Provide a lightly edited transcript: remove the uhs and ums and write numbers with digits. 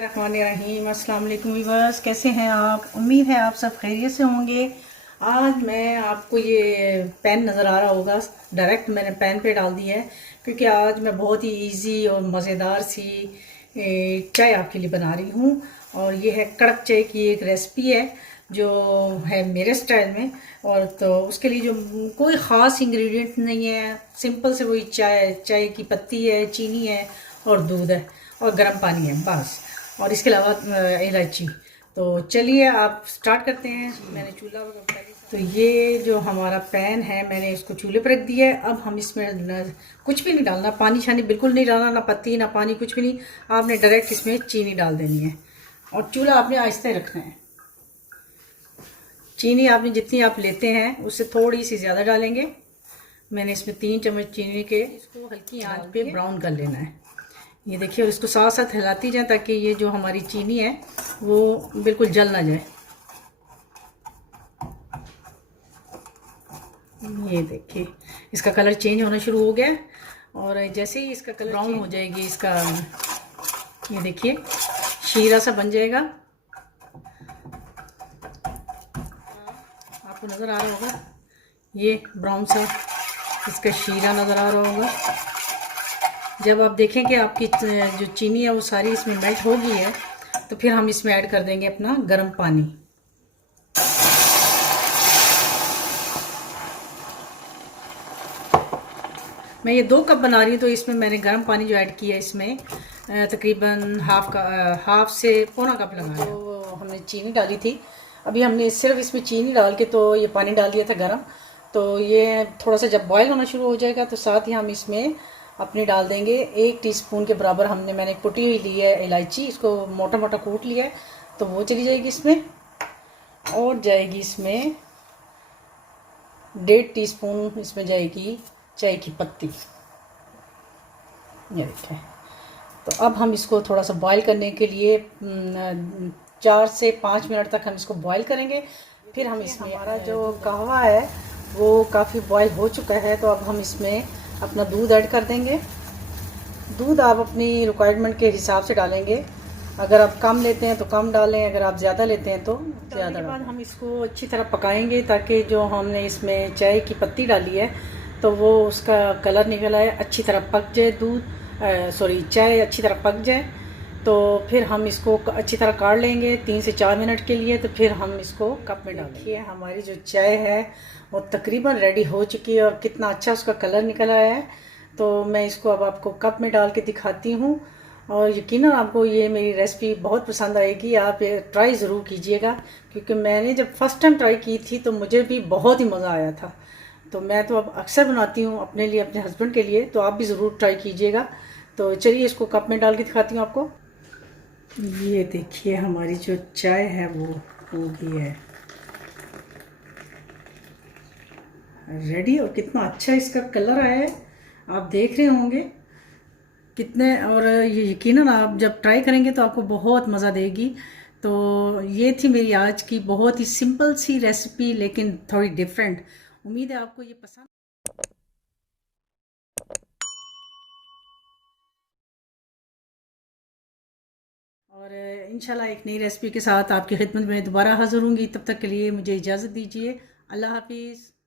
रहीम अस्सलाम वालेकुम वीवर्स, कैसे हैं आप? उम्मीद है आप सब खैरियत से होंगे। आज मैं आपको ये पेन नज़र आ रहा होगा, डायरेक्ट मैंने पेन पे डाल दिया है क्योंकि आज मैं बहुत ही इजी और मज़ेदार सी चाय आपके लिए बना रही हूँ। और ये है कड़क चाय की एक रेसिपी है जो है मेरे स्टाइल में। और तो उसके लिए जो कोई ख़ास इंग्रेडिएंट नहीं है, सिंपल से वही चाय की पत्ती है, चीनी है और दूध है और गर्म पानी है बस। और इसके अलावा इलायची। तो चलिए आप स्टार्ट करते हैं। मैंने चूल्हा पहले तो ये जो हमारा पैन है मैंने इसको चूल्हे पर रख दिया है। अब हम इसमें कुछ भी नहीं डालना, पानी शानी बिल्कुल नहीं डालना, ना पत्ती ना पानी, कुछ भी नहीं। आपने डायरेक्ट इसमें चीनी डाल देनी है और चूल्हा आपने आहिस्ते रखना है। चीनी आपने जितनी आप लेते हैं उससे थोड़ी सी ज़्यादा डालेंगे। मैंने इसमें 3 चम्मच चीनी के इसको हल्की आंच पे ब्राउन कर लेना है। ये देखिए, और इसको साथ साथ हिलाती जाए ताकि ये जो हमारी चीनी है वो बिल्कुल जल ना जाए। ये देखिए इसका कलर चेंज होना शुरू हो गया और जैसे ही इसका कलर ब्राउन हो जाएगी, इसका ये देखिए शीरा सा बन जाएगा। आपको नज़र आ रहा होगा ये ब्राउन सा इसका शीरा नज़र आ रहा होगा। जब आप देखें कि आपकी जो चीनी है वो सारी इसमें मेल्ट हो गई है तो फिर हम इसमें ऐड कर देंगे अपना गर्म पानी। मैं ये 2 कप बना रही हूँ तो इसमें मैंने गर्म पानी जो ऐड किया है इसमें तकरीबन हाफ से पौना कप लगाया। तो हमने चीनी डाली थी, अभी हमने सिर्फ इसमें चीनी डाल के तो ये पानी डाल दिया था गर्म। तो ये थोड़ा सा जब बॉयल होना शुरू हो जाएगा तो साथ ही हम इसमें अपनी डाल देंगे 1 टीस्पून के बराबर मैंने कुटी हुई ली है इलायची, इसको मोटा मोटा कूट लिया है तो वो चली जाएगी इसमें। और जाएगी इसमें 1.5 टीस्पून इसमें जाएगी चाय की पत्ती। ये देखिए, तो अब हम इसको थोड़ा सा बॉईल करने के लिए 4 से 5 मिनट तक हम इसको बॉईल करेंगे। फिर हम इसमें हमारा जो कहवा है वो काफ़ी बॉईल हो चुका है तो अब हम इसमें अपना दूध ऐड कर देंगे। दूध आप अपनी रिक्वायरमेंट के हिसाब से डालेंगे, अगर आप कम लेते हैं तो कम डालें, अगर आप ज़्यादा लेते हैं तो ज़्यादा। बाद हम इसको अच्छी तरह पकाएंगे ताकि जो हमने इसमें चाय की पत्ती डाली है तो वो उसका कलर निकल आए, अच्छी तरह पक जाए चाय अच्छी तरह पक जाए। तो फिर हम इसको अच्छी तरह काढ़ लेंगे 3 से 4 मिनट के लिए। तो फिर हम इसको कप में डालेंगे। हमारी जो चाय है वो तकरीबन रेडी हो चुकी है और कितना अच्छा उसका कलर निकल आया है। तो मैं इसको अब आपको कप में डाल के दिखाती हूँ और यकीनन आपको ये मेरी रेसिपी बहुत पसंद आएगी। आप ये ट्राई ज़रूर कीजिएगा क्योंकि मैंने जब फर्स्ट टाइम ट्राई की थी तो मुझे भी बहुत ही मज़ा आया था। तो मैं तो अब अक्सर बनाती हूँ अपने लिए, अपने हस्बैंड के लिए, तो आप भी ज़रूर ट्राई कीजिएगा। तो चलिए इसको कप में डाल के दिखाती हूँ आपको। ये देखिए हमारी जो चाय है वो हो गई है रेडी और कितना अच्छा इसका कलर आया है, आप देख रहे होंगे कितने। और ये यकीनन आप जब ट्राई करेंगे तो आपको बहुत मज़ा देगी। तो ये थी मेरी आज की बहुत ही सिंपल सी रेसिपी लेकिन थोड़ी डिफरेंट। उम्मीद है आपको ये पसंद। और इंशाल्लाह एक नई रेसिपी के साथ आपकी खिदमत में दोबारा हाज़िर होंगी। तब तक के लिए मुझे इजाज़त दीजिए। अल्लाह हाफिज़।